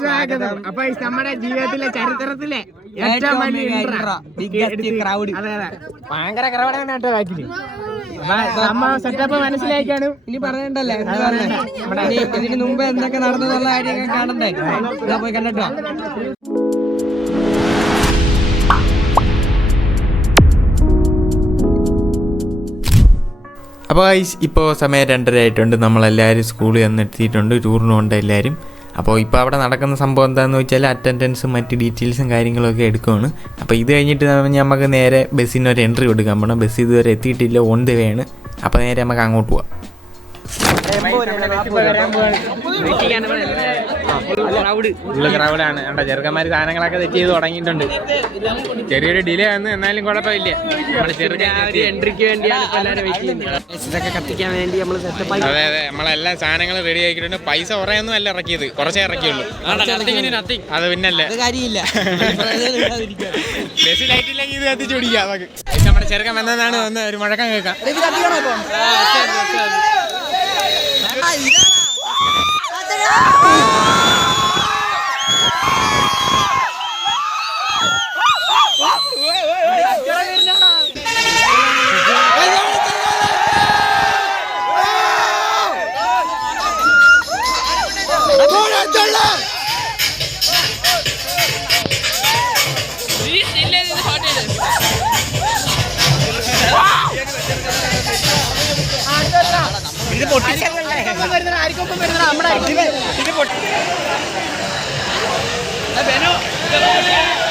സ്വാഗതം. അപ്പൊ നമ്മുടെ ജീവിതത്തിലെ ചരിത്രത്തിലെ ഏറ്റവും വലിയ crowd. അതെ അതെ. ഭയങ്കര ക്രൗഡാണ് കേട്ടോ ബാക്കിൽ. നമ്മ സെറ്റപ്പ് മനസ്സിലാക്കാണ് ഇനി പറഞ്ഞിട്ടല്ലേ ഇതിന് മുമ്പ് എന്തൊക്കെ നടന്നതുള്ള കാര്യമൊക്കെ കാണണ്ടേ? ഇതാ പോയി കണ്ടിട്ടോ? അപ്പോൾ ഇപ്പോൾ സമയം രണ്ടര ആയിട്ടുണ്ട് നമ്മളെല്ലാവരും സ്കൂളിൽ വന്ന് എത്തിയിട്ടുണ്ട് ടൂറിനുണ്ട് എല്ലാവരും അപ്പോൾ ഇപ്പോൾ അവിടെ നടക്കുന്ന സംഭവം എന്താണെന്ന് വെച്ചാൽ അറ്റൻഡൻസും മറ്റ് ഡീറ്റെയിൽസും കാര്യങ്ങളൊക്കെ എടുക്കുകയാണ് അപ്പോൾ ഇത് കഴിഞ്ഞിട്ട് നമുക്ക് നേരെ ബസ്സിന് ഒരു എൻട്രി കൊടുക്കാൻ പോകണം ബസ് ഇതുവരെ എത്തിയിട്ടില്ല ഓൺ ദ വേ ആണ്. അപ്പോൾ നേരെ നമുക്ക് അങ്ങോട്ട് പോവാം. ക്രൗഡാണ് കണ്ട ചെറുക്കന്മാര് സാധനങ്ങളൊക്കെ തെറ്റ് ചെയ്ത് തുടങ്ങിയിട്ടുണ്ട്. ചെറിയൊരു ഡിലേ ആണ് എന്നാലും കുഴപ്പമില്ല. എൻട്രിക്ക് വേണ്ടിയാണ് കത്തിക്കാൻ വേണ്ടി നമ്മൾ അതെ അതെ. നമ്മളെല്ലാ സാധനങ്ങളും റെഡി ആക്കിയിട്ടുണ്ട്. പൈസ കുറയൊന്നും അല്ല ഇറക്കിയത്. കുറച്ചേ ഇറക്കിയുള്ളൂ. അത് പിന്നല്ലേ. അത് കാര്യമില്ല. ബസ് ലൈറ്റ് ഇല്ലെങ്കിൽ ഇത് കത്തിച്ചു പിടിക്കാം നമുക്ക്. നമ്മുടെ ചെറുക്കൻ വന്നതാണ് വന്ന് ഒരു മുഴക്കം കേൾക്കാം. ഇത് പൊട്ടിച്ച അപ്പോൾ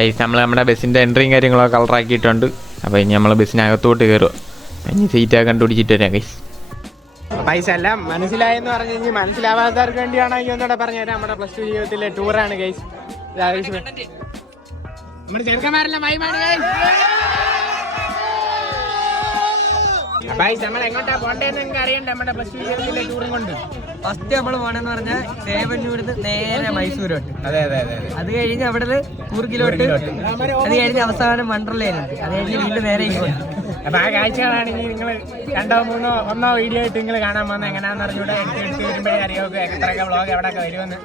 ഈ നമ്മൾ നമ്മുടെ ബസ്സിന്റെ എൻട്രിയും കാര്യങ്ങളൊക്കെ കളറാക്കിയിട്ടുണ്ട് അപ്പോൾ ഇനി നമ്മൾ ബസ്സിനകത്തോട്ട് കയറുക ഇനി സീറ്റാ കണ്ടുപിടിച്ചിട്ട് വരാം കൈസ് പൈസ എല്ലാം മനസ്സിലായെന്ന് പറഞ്ഞു കഴിഞ്ഞാൽ മനസ്സിലാവാത്തവർക്ക് വേണ്ടിയാണെങ്കിൽ ഒന്നുകൂടെ പറഞ്ഞു തരാം. നമ്മുടെ പ്ലസ് ടു ജീവിതത്തിലെ ടൂറാണ് ഗൈസ് നമ്മുടെ ചെറുക്കന്മാരെല്ലാം വൈമാണ് ഗൈസ് നമ്മൾ എങ്ങോട്ടാ പോണ്ടേന്ന് നിങ്ങൾക്ക് അറിയണ്ട? നമ്മുടെ പ്ലസ് ടു ജീവിതത്തിലെ ടൂറും കൊണ്ട്. ഫസ്റ്റ് നമ്മൾ പോണെന്ന് പറഞ്ഞാൽ സേവന്നൂരിന്ന് നേരെ മൈസൂരോട്ട്. അതെ അതെ അതെ അതെ. കഴിഞ്ഞ് അവിടെ കൂർക്കിലോട്ട് അത് കഴിഞ്ഞ് അവസാനം വണ്ടർലയിലുണ്ട് അത് കഴിഞ്ഞ് വീണ്ടും നേരെ ഇങ്ങോട്ട്. അപ്പൊ ആ കാഴ്ചകളാണെങ്കിൽ നിങ്ങൾ രണ്ടോ മൂന്നോ ഒന്നോ വീഡിയോ ആയിട്ട് നിങ്ങൾ കാണാൻ പോകുന്നത്. എങ്ങനെയാണെന്ന് അറിഞ്ഞൂടെ? എടുത്ത് എടുത്ത് വരുമ്പോഴേ അറിയാമൊക്കെ എത്രയൊക്കെ വ്ളോഗ് എവിടെയൊക്കെ വരുമെന്ന്.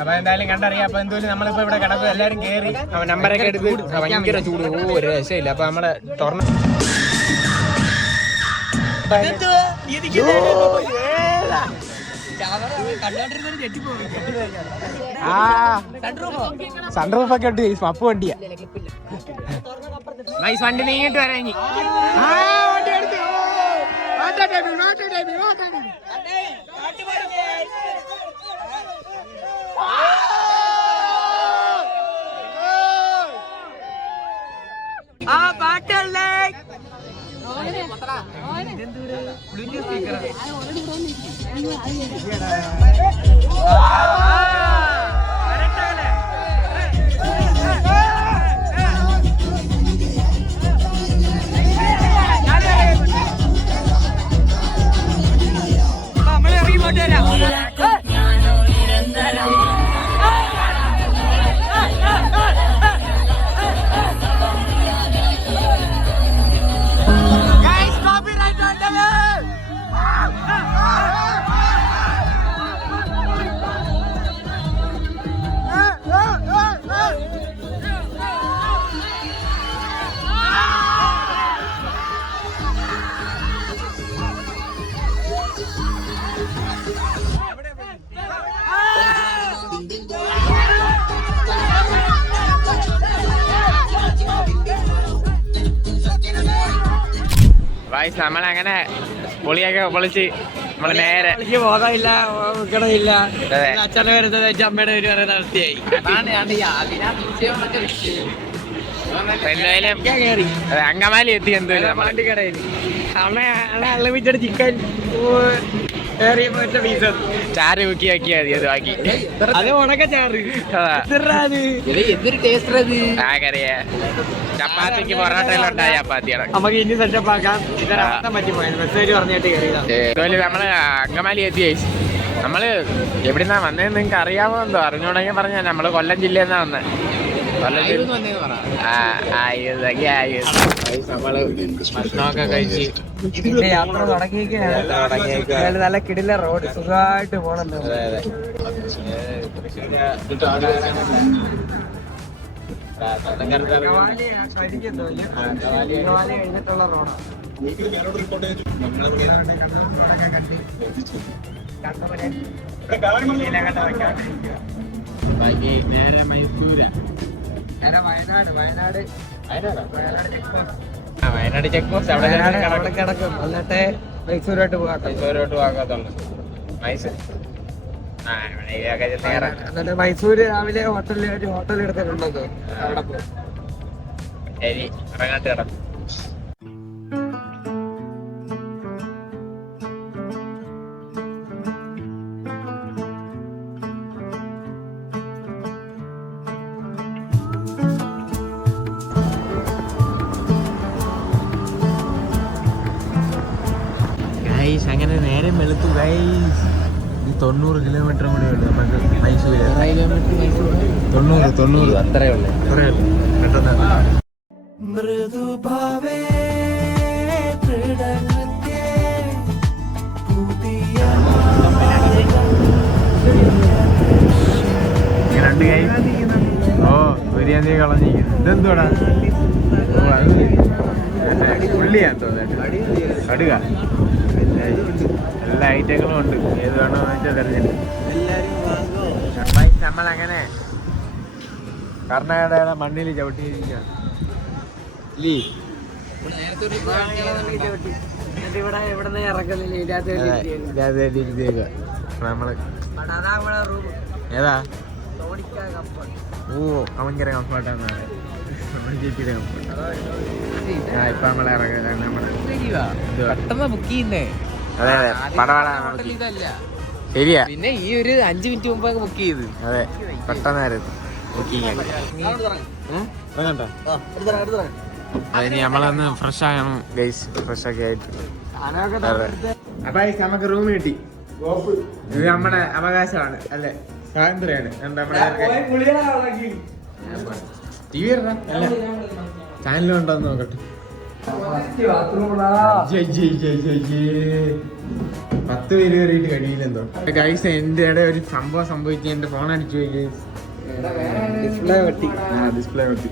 അപ്പൊ എന്തായാലും കണ്ടറിയാം. അപ്പൊ എന്തായാലും നമ്മളിപ്പോ ഇവിടെ കിടക്കും എല്ലാവരും കേറി. നമ്പറൊക്കെ എടുത്ത് ഭയങ്കര ചൂട്. ഓ ഒരു രക്ഷയില്ല. അപ്പൊ നമ്മൾ തുറന്ന് സൺറൂഫ്? ഒക്കെ ഇട്ട് പപ്പ് വണ്ടിയാ. നൈസ് വണ്ടി നീങ്ങിട്ട് വരാം ഇനി. ആ, സ്പീക്കർ ഗായ്സ് നമ്മളങ്ങനെ പൊളിയൊക്കെ പൊളിച്ച് നമ്മൾ നേരെ ബോധമില്ല ഉൾക്കടയില്ല. അച്ഛനെ വരുന്നത് വെച്ച് അമ്മയുടെ പേര് പറയുന്ന അവസ്ഥയായി എന്തായാലും അങ്കമാലി എത്തി എന്തായാലും നമ്മളെ കടയിൽ അമ്മ അൺലിമിറ്റഡ് ചിക്കൻ കയറി മറ്റ പീസ് ചാറ് മുക്കി ആക്കിയാ മതി അത് ബാക്കി അത് ഉണക്ക ചാറ്. എന്തൊരു അത് ആകറിയാ. ചപ്പാത്തിക്ക് പൊറോട്ടയിലുണ്ടായ ചപ്പാത്തിയാണ് നമുക്ക് ഇനി സെറ്റപ്പ് ആക്കാം. മെസ്സേജ് പറഞ്ഞിട്ട് ഇതുപോലെ നമ്മൾ അങ്കമാലി എത്തി. നമ്മൾ എവിടുന്നാ വന്നതെന്ന് നിങ്ങൾക്ക് അറിയാമോ എന്തോ? അറിഞ്ഞോണെങ്കിൽ പറഞ്ഞാ നമ്മൾ കൊല്ലം ജില്ലയിൽ നിന്നാ വന്നത് കൊല്ലം നമ്മൾ ഭക്ഷണമൊക്കെ കഴിച്ച് ഇതിന്റെ യാത്ര തുടങ്ങിയൊക്കെയാണ്. നല്ല കിടില റോഡ് സുഖമായിട്ട് റോഡാണ് ബാക്കി നേരെ മൈസൂര് നേരെ Wayanad Wayanad Wayanad check post. Wayanad check post അവിടെ കിടക്കും. എന്നിട്ട് മൈസൂരോട്ട് പോകാം മൈസൂരോട്ട് പോകാത്തുള്ളൂ മൈസൂർ. എന്നിട്ട് മൈസൂര് രാവിലെ ഹോട്ടലിൽ ഒരു ഹോട്ടൽ എടുത്തിട്ടുണ്ടോ അവിടെ പോകും ശരി ഇറങ്ങാട്ട് കിടക്കും തൊണ്ണൂറ്. അത്രയേ അത്രേ ഉള്ളു. അത്രേ ഉള്ളു. പെട്ടെന്ന് രണ്ട് കൈ. ഓ ബിരിയാണി കളഞ്ഞിരിക്കുന്നു. ഇതെന്തോടാ ഉള്ളിയാന്ന് തോന്നുന്നു കടുക. എല്ലാ ഐറ്റങ്ങളും ഉണ്ട്. ഏത് വേണമെന്ന് വെച്ചാൽ തിരഞ്ഞെടുക്കും. നമ്മളങ്ങനെ ഇറക്കുന്നില്ല മണ്ണിൽ ഇല്ലാതെ ലീ. നമ്മൾ ഏതാ? ഓ കംഫർട്ടാണ് ഇപ്പൊ നമ്മളെ ഇറങ്ങാൻ നമ്മൾ എന്തുവാ? പെട്ടെന്ന് ബുക്ക് ചെയ്യുന്നേ. അതെ അതെ. പടപടാ ഹോട്ടൽ ഇതല്ല. ശരിയാ. പിന്നെ ഈ ഒരു അഞ്ചു മിനിറ്റ് മുമ്പ് ബുക്ക് ചെയ്ത്. അതെ പെട്ടെന്നായിരുന്നു അതിന് നമ്മളന്ന് ഫ്രഷ് ആകണം ഗൈസ് ഫ്രഷ് ഒക്കെ ആയിട്ട്. അപ്പൊ നമുക്ക് റൂം കിട്ടി. ഇത് നമ്മുടെ അവകാശമാണ് അല്ലെ? സ്വാതന്ത്ര്യമാണ്. ടി വി നോക്കട്ടെ. പത്ത് പേര് കയറിയിട്ട് കഴിയില്ലെന്തോ? ഗൈസ് എന്റെ ഇടയിൽ ഒരു സംഭവം സംഭവിച്ചു എന്റെ ഫോൺ അടിച്ചു പോയി ഗൈസ് ഡിസ്പ്ലേ വെട്ടി. ആ ഡിസ്പ്ലേ വെട്ടി.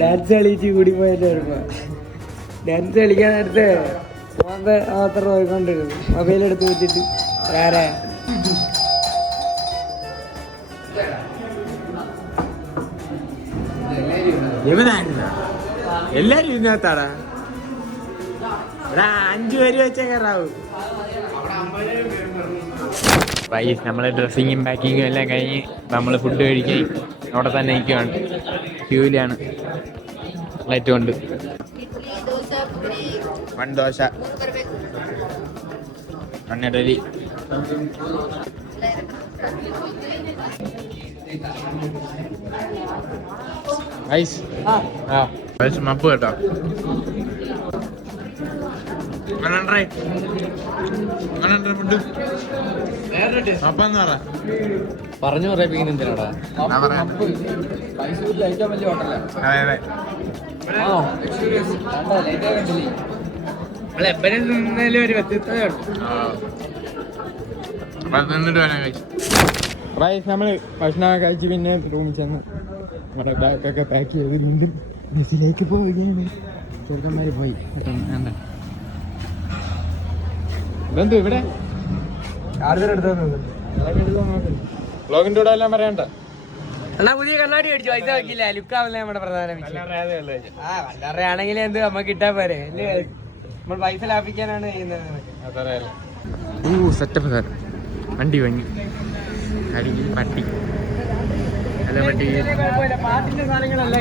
ഡാൻസ് കളിച്ച് കൂടി പോയതിന്റെ ഓർമ്മ ഡാൻസ് കളിക്കാൻ നേരത്തെ ഫോണിന്റെ മാത്രം പോയിക്കൊണ്ടിരുന്നു മൊബൈൽ എടുത്ത് വെച്ചിട്ട് വേറെ. എല്ലാരും ഇതിനകത്താടാ? അഞ്ചു പേര് വെച്ചേ കയറാവൂ. വൈസ് നമ്മൾ ഡ്രസ്സിങ്ങും പാക്കിങ്ങും എല്ലാം കഴിഞ്ഞ് നമ്മൾ ഫുഡ് കഴിക്കുകയും അവിടെ തന്നെ നിൽക്കുകയാണ് ക്യൂവിലാണ്. ലൈറ്റ് കൊണ്ട് വൺ ദോശ. വൺ ഇഡലി വൈസ് ആ. മപ്പ് കേട്ടോ. പറഞ്ഞു പറയിപ്പിക്കുന്ന എന്തിനാടാ? മൈസൂരിലെ ഏറ്റവും വലിയ ഹോട്ടലാണ് നമ്മൾ എപ്പോഴും നിന്നാലും ഒരു വ്യത്യസ്തതയുണ്ട്. നിന്നിട്ട് വേണം കഴിച്ചു. റൈസ് നമ്മൾ ഭക്ഷണമൊക്കെ കഴിച്ച് പിന്നെ റൂമിൽ ചെന്ന് നമ്മുടെ ബാഗൊക്കെ പാക്ക് ചെയ്ത് വീണ്ടും ബസ്സിലേക്ക് പോവുകയാണ്. ചെറുക്കന്മാർ പോയി. പെട്ടെന്ന് വേണ്ട ഇതെന്തു ഇവിടെ? ബ്ലോഗിന്റെ കൂടെ എല്ലാം പറയണ്ട. എന്നാ പുതിയ കണ്ണാടി അടിച്ചു പൈസ വെക്കില്ല. ലുക്കാവില്ല നമ്മുടെ പ്രധാന വല്ലറ ആണെങ്കിൽ എന്ത് നമുക്ക് കിട്ടാൻ പോരെ? നമ്മൾ പൈസ ലാഭിക്കാനാണ് ചെയ്യുന്നത്. സെറ്റപ്പ് സാർ വണ്ടി വണ്ടി. അടിയിൽ പട്ടി. അല്ല പട്ടി. പാട്ടിന്റെ സാധനങ്ങളല്ല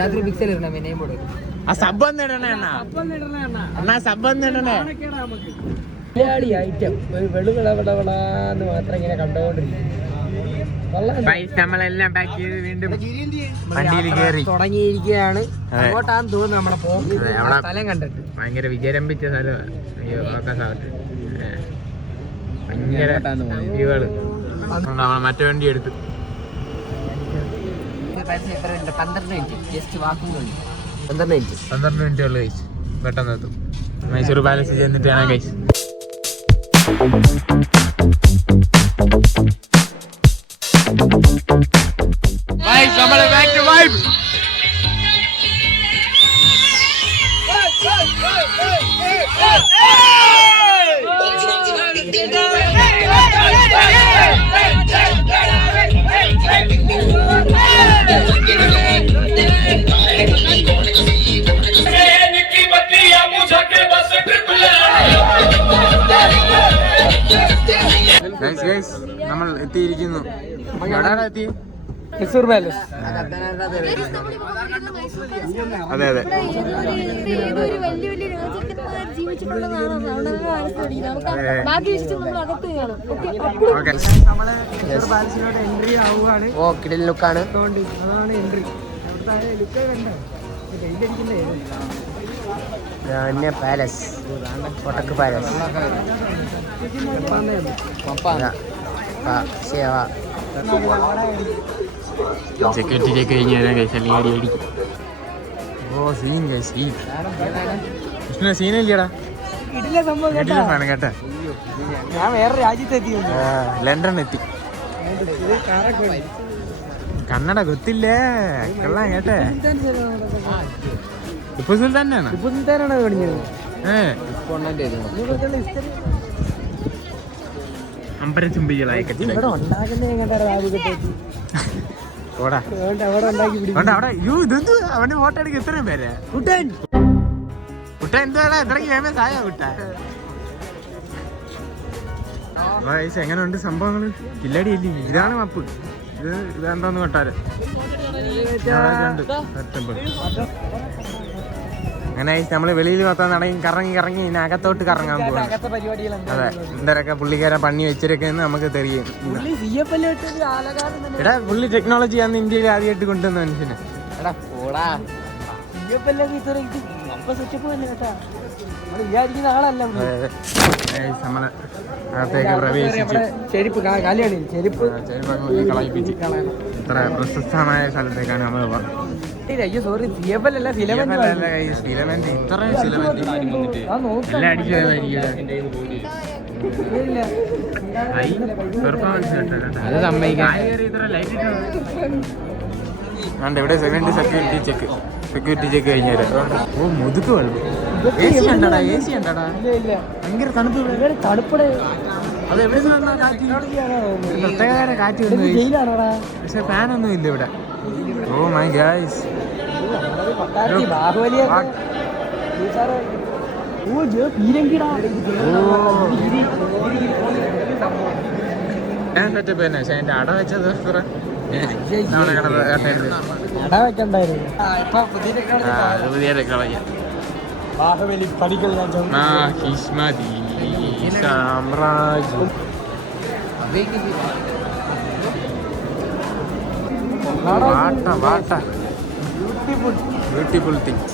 രാത്രി പിക്സൽ ഇടണം വിനയം പോടെ. ആ സബ് ഒന്ന് ഇടണേ അണ്ണാ. അണ്ണാ സബ് ഒന്ന് ഇടണേ മലയാളി ഐറ്റം ഒരു വെളുവിളവിടവിടാന്ന് മാത്രം ഇങ്ങനെ കണ്ടുകൊണ്ടിരിക്കും നമ്മളെല്ലാം പാക്ക് ചെയ്ത് വീണ്ടും വണ്ടിയിൽ കയറി. തുടങ്ങിയിരിക്കുകയാണ്. അങ്ങോട്ടാന്ന് തോന്നുന്നു നമ്മളെ പോകും സ്ഥലം കണ്ടിട്ട്. ഭയങ്കര വിജയരംഭിച്ച സ്ഥലമാണ് അയ്യോ ഓക്കെ സാധനം. ഭയങ്കര വ്യൂകൾ മറ്റേ വണ്ടി എടുത്തു. പന്ത്രണ്ട് മിനിറ്റ് ജസ്റ്റ് വാക്കിംഗ് വേണ്ടി. പന്ത്രണ്ട് മിനിറ്റ് ഉള്ളു കഴിച്ചു പെട്ടെന്ന് എത്തും. മൈസൂർ പാലസ് ചെന്നിട്ടാണ് കഴിച്ചു. പാലസിലോട്ട് എൻട്രി ആവുകയാണ് ഓ കിടൽ ലുക്കാണ്. അതുകൊണ്ട് അതാണ് എൻട്രി അവിടുത്തെ ലുക്ക് കണ്ടോ കയ്യിലടിക്കുന്നേ പാലസ് കൊട്ടക്ക് പാലസ് സെക്യൂരിറ്റി ചെക്ക് കഴിഞ്ഞ് വരാൻ കഴിച്ച് അല്ലെങ്കിൽ അടി അടിക്കും ഓ സീൻ കഴിച്ച് സീൻ വിഷ്ണു സീനല്ലേടാ സാധനം കേട്ടാ. ഞാൻ വേറെ രാജ്യത്തെത്തി ലണ്ടൻ എത്തി കന്നഡ ಗೊತ್ತಿಲ್ಲേ കള്ളാ കേട്ടേ. ടിപ്പു സുൽത്താനാണ്? ടിപ്പു സുൽത്താനാണ് കഴിഞ്ഞത് അമ്പരച്ചുംബികളായി ഇവിടെ ഉണ്ടാകുന്ന അവന്റെ ഫോട്ടോ എടുക്കുക ഇത്രയും പേര്? കുട്ടൻ. കുട്ട എന്താണ് ഫേമസ് ആയ കുട്ട ഗൈസ് എങ്ങനെയുണ്ട് സംഭവങ്ങൾ? കില്ലടി ഇല്ലേ ഇതാണ് മപ്പ് ഇത് ഇതെന്താന്ന് കൊട്ടാരം. അങ്ങനെ നമ്മൾ വെളിയിൽ മൊത്തം നടങ്ങി കറങ്ങി കറങ്ങി ഇനി അകത്തോട്ട് കറങ്ങാൻ പോകും അതെ എന്തരൊക്കെ പുള്ളിക്കാരൻ പണി വെച്ചിരിക്കുന്നത് നമുക്ക് തെറിയും എടാ പുള്ളി ടെക്നോളജി ആണ് ഇന്ത്യയിൽ ആദ്യമായിട്ട് കൊണ്ടുവന്ന മനുഷ്യന്. എടാ പോടാ. നമ്മൾ നമ്മൾ അകത്തേക്ക് പ്രവേശിച്ചു. ചെരുപ്പ് ചെരുപ്പ്. ഇത്ര പ്രശസ്തമായ സ്ഥലത്തേക്കാണ് നമ്മൾ ഇല്ല, അയ്യോ സോറി സി എഫ് എൽ അല്ല ഫിലമെന്റ് ഫിലമെന്റ് ഇത്രയും ഫിലമെന്റ് എല്ലാം അടിച്ചു അത് ഇവിടെ seventy security check security check കഴിഞ്ഞാൽ ഓ മുതുക്ക് വെള്ളം. എ സി ഉണ്ടടാ എ സി ഉണ്ടടാ ഇല്ല ഇല്ല. ഭയങ്കര തണുപ്പ് തണുപ്പടെ അത് എവിടെ പ്രത്യേകതര കാറ്റ് പക്ഷെ ഫാനൊന്നും ഇല്ല ഇവിടെ. ഓ മൈ ഗൈസ് ബാഹുബലിയൊക്കെ ഓ ജോ പീരങ്കിടാ. ഞാൻ സെറ്റപ്പ് തന്നെ പക്ഷെ അതിന്റെ അട വെച്ചത് പുതിയ ടെക്നോളജി ബാഹുബലി സാമ്രാജ്യം. What a what a. Beautiful beautiful thing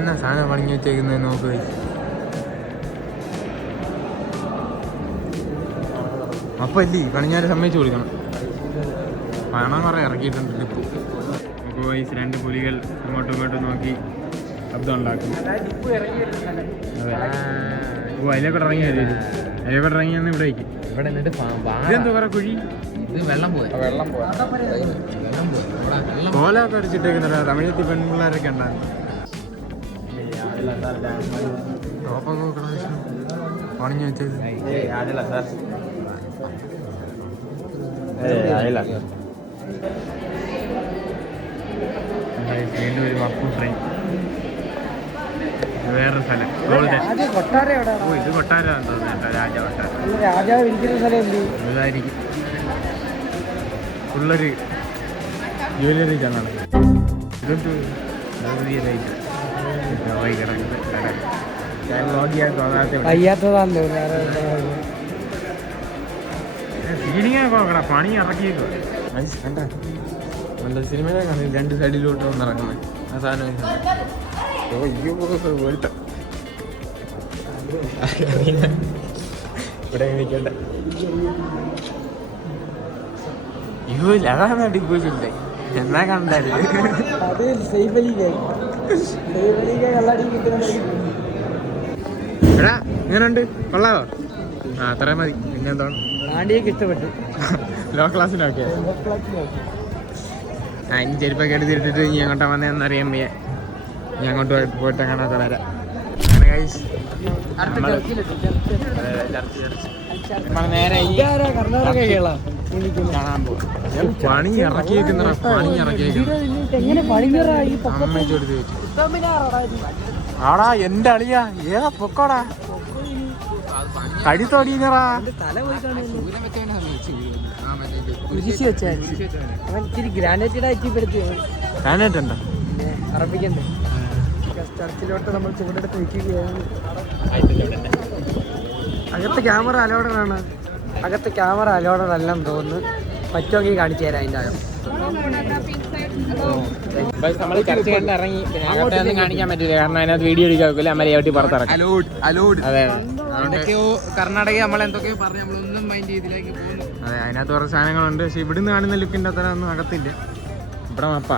എന്നാ സാധനം പണിഞ്ഞു വെച്ചേക്കുന്നത് നോക്ക്. അപ്പൊ അല്ലേ പണിഞ്ഞാരെ സമ്മതിച്ചു കൊടുക്കണം. പണം കുറെ ഇറക്കിയിട്ടുണ്ട് ടിപ്പ് വയസ്സ് രണ്ട് പുലികൾ അങ്ങോട്ടും ഇങ്ങോട്ടും നോക്കി ശബ്ദം ഉണ്ടാക്കും. അതെ. ഓ അതിലേക്കൂടെ ഇറങ്ങി വരും. അതിലേക്കൂടെ ഇറങ്ങി വന്ന് ഇവിടെ വയ്ക്കും. ഇവിടെ എന്നിട്ട്. ഇതെന്തോ കുറെ കുഴി? ഇത് വെള്ളം പോയി. വെള്ളം പോയി. കോലൊക്കെ പെൺപിള്ളേരൊക്കെ ഉണ്ടാകും ഷോപ്പൊക്കെ നോക്കണം പണിഞ്ഞു വെച്ചത്. വീണ്ടും ഒരു വപ്പു ഫ്രെയിം വേറൊരു സ്ഥലം. ഗോൾഡൻ. ഓ ഇത് കൊട്ടാരമാണെന്ന് തോന്നുന്നു രാജ കൊട്ടാരം. രാജാവ് ഇരിക്കുന്ന സ്ഥലം ഇതായിരിക്കും. ഫുള്ളൊരു ജ്വല്ലറി ചന്നാണ് ഇതൊരു പുതിയ നല്ല സിനിമയിലെ കാണുന്നത്? രണ്ട് സൈഡിലോട്ട് വന്ന് ഇറങ്ങുന്നത് ആ സാധനം ഇവിടെ നിൽക്കണ്ട അയ്യോ അതാണ് അടിപൊളിയില്ലേ എന്നാ കണ്ടാൽ അത് സൈഫ് അലിക്കായി സൈഫ് അലിക്ക് കള്ളാടി കിട്ടുന്ന എടാ ഇങ്ങനെയുണ്ട് കൊള്ളാവോ? ആ അത്രയും മതി. പിന്നെന്താണ്? ഇഷ്ടപ്പെട്ടു. ലോ ക്ലാസ്സിനൊക്കെ ആ ഇനി ചെരുപ്പൊക്കെ എടുത്തിട്ടിട്ട് ഇനി അങ്ങോട്ടാ വന്നതെന്ന് അറിയാൻ വയ്യ. ഞാൻ അങ്ങോട്ട് പോയി- പോയിട്ട് അങ്ങോട്ടൊക്കെ വരാം. അങ്ങനെ. നമ്മൾ നേരെ കാണാൻ പോവാം. പണി ഇറക്കിയേക്കുന്ന പണി ആടാ എന്റെ അളിയാ ഏതാ പൊക്കോടാ? കടിത്തോടിയറാ തല പോയി കുരിശി വെച്ചാൽ അവൻ ഇച്ചിരി ഗ്രാനൈറ്റഡ് ആക്കിപ്പെടുത്തി ഗ്രാനൈറ്റ് ഉണ്ടോ? അറപ്പിക്കണ്ടേ ചർച്ചിലോട്ട് നമ്മൾ ചുവടെടുത്ത് വയ്ക്കുകയാണ് അകത്ത് ക്യാമറ അലോഡഡ് ആണ്. അകത്ത് ക്യാമറ അലോഡഡ് അല്ലെന്ന് തോന്നുന്നു. പറ്റുമെങ്കിൽ കാണിച്ചു തരാം അതിന്റെ അകം. നമ്മൾ ചർച്ച കണ്ട് ഇറങ്ങി. കാണിക്കാൻ പറ്റില്ല കാരണം അതിനകത്ത് വീഡിയോ എടുക്കാൻ വെക്കില്ല അമ്മ ചവിട്ടി പുറത്തിറക്കും. അലോഡ് അലോഡ് അതെ. കർണാടക നമ്മൾ എന്തൊക്കെയോ പറഞ്ഞു നമ്മളൊന്നും മൈൻഡ് ചെയ്തിലേക്ക് അതെ അതിനകത്ത് കുറേ സാധനങ്ങളുണ്ട്. പക്ഷെ ഇവിടുന്ന് കാണുന്ന ലുക്കിന്റെ അത്ര ഒന്നും അകത്തില്ല. ഇവിടെ മപ്പ.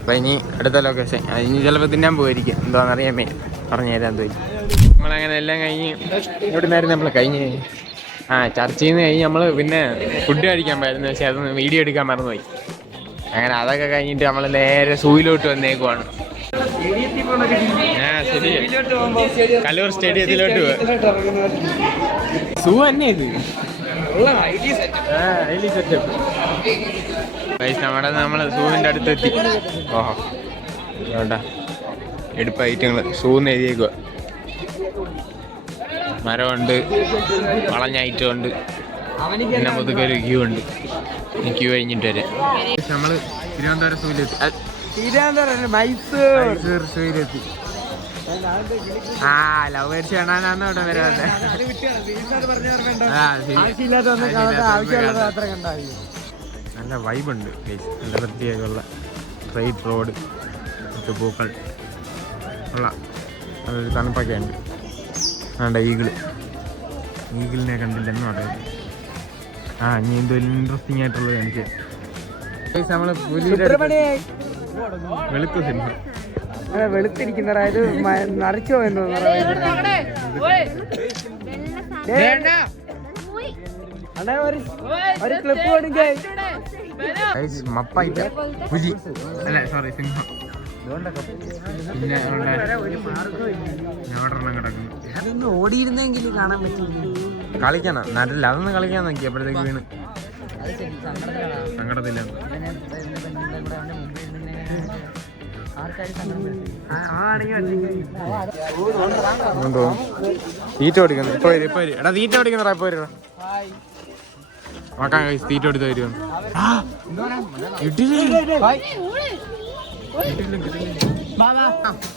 അപ്പം ഇനി അടുത്ത ലൊക്കേഷൻ ഇനി ചിലപ്പോൾ തിന്നാൻ പോയിരിക്കും എന്താണെന്ന് അറിയാൻ വയ്യ പറഞ്ഞു തരാൻ തോന്നി നമ്മളങ്ങനെ എല്ലാം കഴിഞ്ഞ് ഇവിടെ നിന്നായിരുന്നു നമ്മൾ കഴിഞ്ഞ് ആ ചർച്ചയിൽ നിന്ന് കഴിഞ്ഞ് നമ്മൾ പിന്നെ ഫുഡ് കഴിക്കാൻ പോയിരുന്നു പക്ഷെ അതൊന്ന് വീഡിയോ എടുക്കാൻ മറന്നുപോയി. അങ്ങനെ അതൊക്കെ കഴിഞ്ഞിട്ട് നമ്മൾ നേരെ സൂയിലോട്ട് വന്നേക്കുവാണ്. കല്ലൂർ സ്റ്റേഡിയത്തിലോട്ട് സൂ തന്നെ ഇത്. നമ്മുടെ നമ്മൾ സൂവിന്റെ അടുത്തെത്തി ഓഹോ. വേണ്ട എടുപ്പ ഐറ്റങ്ങൾ. സൂന്ന് എഴുതിയേക്കുക മരമുണ്ട്. വളഞ്ഞ ഐറ്റം ഉണ്ട്. പിന്നെ മുതുക്കെ ഒരു ക്യൂ ഉണ്ട് ക്യൂ കഴിഞ്ഞിട്ട് വരാം. നമ്മൾ തിരുവനന്തപുരം സൂവിലെത്തി. തിരുവനന്തപുരം മൈസൂർ. മൈസൂർ സൂയിലെത്തി ആ ലവ് മേടിച്ച് കാണാനാണ് അവിടെ വരാതെ നല്ല വൈബുണ്ട് നല്ല വൃത്തിയൊക്കെയുള്ള സ്ട്രൈറ്റ് റോഡ് മറ്റു പൂക്കൾ. ഉള്ള നല്ലൊരു തണുപ്പൊക്കെ ഉണ്ട്. വേണ്ട ഈഗിൾ ഈഗിളിനെ കണ്ടില്ലെന്ന് പറയുന്നത് ആ ഇനി എന്തോ ഇൻട്രസ്റ്റിംഗ് ആയിട്ടുള്ളത് എനിക്ക്. നമ്മൾ പുലിയുടെ വെളുത്ത സിംഹം. അതെ വെളുത്തിരിക്കുന്ന അതായത് നരച്ചോ എന്ന് ഒരു ക്ലിപ്പ് മപ്പായിട്ട് പുലി അല്ല സോറി സിംഹം പിന്നെ അവിടെ കിടക്കുന്നു അതൊന്ന് ഓടിയിരുന്നെങ്കിൽ കാണാൻ പറ്റില്ല കളിക്കണം നടല്ല അതൊന്ന് കളിക്കാൻ നോക്കി അപ്പോഴത്തേക്ക് വീണ് സങ്കടത്തില്ല ഉണ്ടോ തീറ്റ ഓടിക്കുന്നു. ഇപ്പൊ വരും ഇപ്പൊ വരും. എടാ തീറ്റ ഓടിക്കുന്നടാ ഇപ്പൊ വരും കഴിച്ച് തീറ്റ എടുത്ത് വരും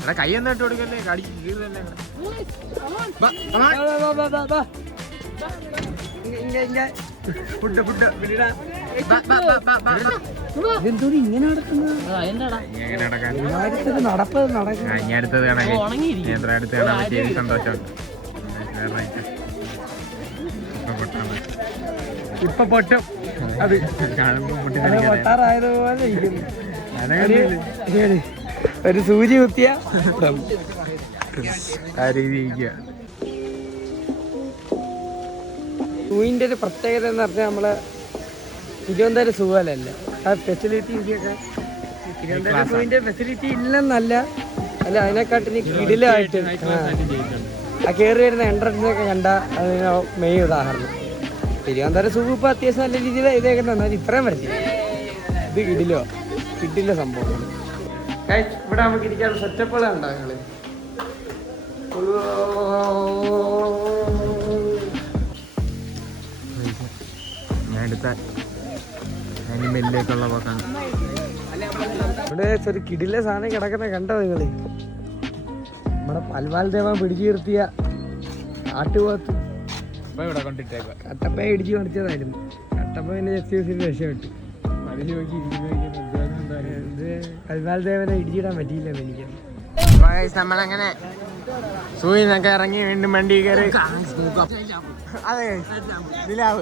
എടാ കൈ എന്നിട്ട് കൊടുക്കല്ലേ? കടി കീറല്ലേ ഇങ്ങനെ ഇനി അടുത്ത്. ഇപ്പൊ പൊട്ടും അത്. പൊട്ടാറായതുപോലെ ഒരു സൂചി കുത്തിയ ആ രീതി ഇരിക്കുക സൂവിന്റെ ഒരു പ്രത്യേകത എന്ന് പറഞ്ഞാൽ നമ്മളെ തിരുവനന്തപുരം സുഖമല്ല ആ ഫെസിലിറ്റീസ് ഒക്കെ തിരുവനന്തപുരം സൂവിന്റെ ഫെസിലിറ്റി ഇല്ലെന്നല്ല. അല്ല അതിനെക്കാട്ടിന് കിടിലായിട്ട് ആ. ആ കയറി വരുന്ന എൻട്രൻസ് ഒക്കെ കണ്ട അതിന് മെയിൻ ഉദാഹരണം. തിരുവനന്തപുരം സൂ ഇപ്പോൾ അത്യാവശ്യം നല്ല രീതിയിൽ ഇതേക്കുന്ന എന്നാൽ ഇത്രയും വരത്തില്ല. ഇത് കിടിലോ. കിട്ടില്ല സംഭവം. ഇവിടെ നമുക്ക് ഇരിക്കാനുള്ള സെറ്റപ്പുകളാണ് ഉണ്ടോ എടുത്ത അനിമലിലേക്കുള്ള പോക്കാണ്. ഇവിടെ ഒരു കിടില സാധനം കിടക്കുന്ന കണ്ടോ നിങ്ങൾ? നമ്മുടെ പൽവാൽ ദേവ പിടിച്ചു നിർത്തിയ ആട്ടുപോത്ത്. കട്ടപ്പ ഇടിച്ചു മറിച്ചതായിരുന്നു. കട്ടപ്പ പിന്നെ ജസ്റ്റ് യൂസിന് രക്ഷപ്പെട്ടു പൽവാൽ ദേവനെ ഇടിച്ചിടാൻ പറ്റിയില്ല എനിക്ക്. നമ്മളങ്ങനെ സൂയിൽ നിന്നൊക്കെ ഇറങ്ങി വീണ്ടും വണ്ടി കയറി. അതെ. നിലാവ്.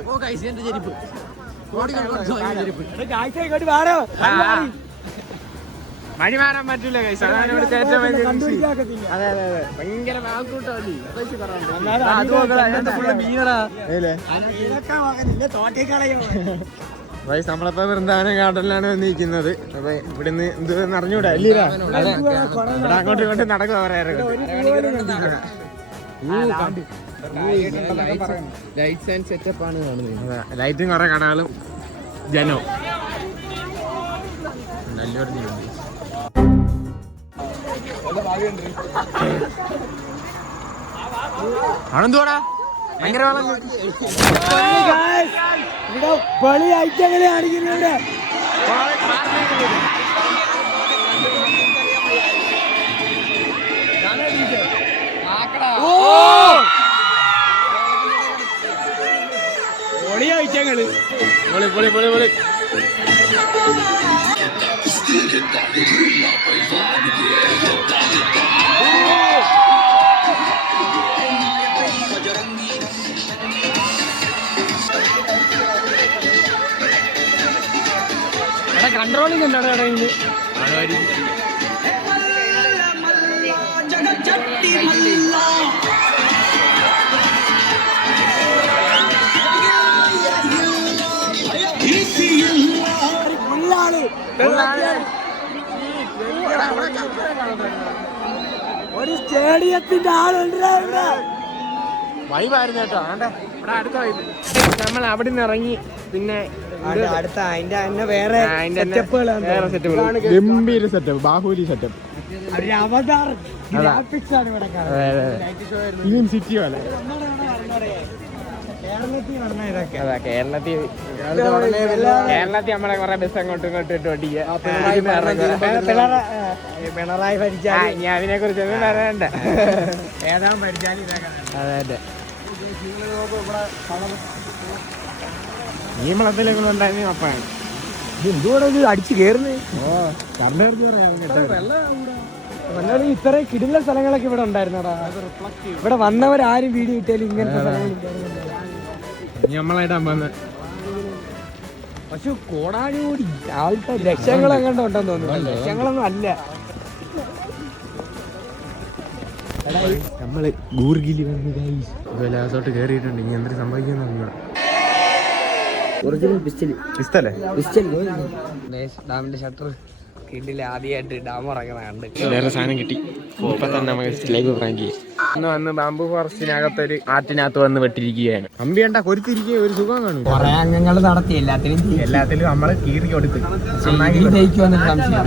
മണി മാറാൻ പറ്റൂല കൈസ് അതാണ് ഇവിടുത്തെ ഏറ്റവും വലിയ വിഷയം. അതെ അതെ അതെ. ഭയങ്കര വൈസ് നമ്മളിപ്പോ വൃന്ദാവന ഗാർഡനിലാണ് വന്നിരിക്കുന്നത്. അപ്പൊ ഇവിടുന്ന് എന്ത് അറിഞ്ഞൂടാ അല്ലേ അതെ. ഇവിടെ അങ്ങോട്ട് ഇങ്ങോട്ട് നടക്കുക പറയാറ് ലൈറ്റ്സ് ആൻഡ് സെറ്റപ്പ് ആണ് കാണുന്നത്. ലൈറ്റും കുറെ കാണാലും ജനവും. നല്ലൊരു ജീവിതം. അണെന്തുവാടാ ഭയങ്കര വെള്ളം ഇവിടെ പളി ഐറ്റങ്ങളെ അടിക്കുന്നുണ്ട് പൊളി ഐറ്റങ്ങൾ പൊളി പൊളി പൊളി പൊളി കൺട്രോളിംഗ് എന്താണ് ഇടയിൽ ഒരു സ്റ്റേഡിയത്തിന്റെ ആളുണ്ട്. വൈബായിരുന്നു കേട്ടോ ആണ്ടേ നമ്മൾ അവിടെ നിന്ന് ഇറങ്ങി പിന്നെ അടുത്ത അതിന്റെ തന്നെ വേറെ വേറെ സെറ്റപ്പ് ഗംഭീര സെറ്റപ്പ് ബാഹുലി സെറ്റപ്പ് ഫിലിം സിറ്റി പോലെ കേരളത്തിൽ കേരളത്തിൽ നമ്മളെ കുറെ ബസ് അങ്ങോട്ടും ഇങ്ങോട്ടും ഇട്ട് ഓടിക്കുക. പിണറായി ഭരിച്ചാൽ ഞാൻ അതിനെ കുറിച്ചൊന്നും പറയണ്ട. ഏതാ പഠിച്ചാലും ഇതൊക്കെ അതെ അതെ. ഈ മളത്തിലേക്ക് ഉണ്ടായിരുന്നു അപ്പാണ് എന്തുകൂടെ ഇത് അടിച്ചു കയറുന്നേ എന്നാലും ഇത്രയും കിടില സ്ഥലങ്ങളൊക്കെ ഇവിടെ ഉണ്ടായിരുന്നടാ. ഇവിടെ വന്നവരാരും വീഡിയോ ഇട്ടാലും ഇങ്ങനത്തെ സ്ഥലങ്ങൾ പക്ഷെ കോടാനുകൂടി ആൾക്കാർ ലക്ഷങ്ങൾ എങ്ങാണ്ട് ഉണ്ടെന്ന് തോന്നുന്നു. ലക്ഷങ്ങളൊന്നും അല്ല. നമ്മൾ ഗൂർഗിലി വന്ന് ലാസോട്ട് കേറിയിട്ടുണ്ട്. ഇനി എന്തൊരു സംഭവിക്കുന്ന ഡാമിന്റെ ഷട്ടർ കിണ്ടില്ല ആദ്യമായിട്ട് ഡാം ഇറങ്ങണ കണ്ട്. വേറെ സാധനം കിട്ടി. ഇപ്പൊ തന്നെ നമുക്ക് ബാമ്പു ഫോറസ്റ്റിനകത്തൊരു ആറ്റിനകത്ത് വന്ന് വെട്ടിരിക്കുകയാണ്. അമ്പി കണ്ട കൊരുത്തിരിക്കുക ഒരു സുഖം കാണും. കൊറേ അംഗങ്ങൾ നടത്തി എല്ലാത്തിലും എല്ലാത്തിലും നമ്മൾ കീറി കൊടുത്ത് ജയിക്കുമെന്ന് സംശയം.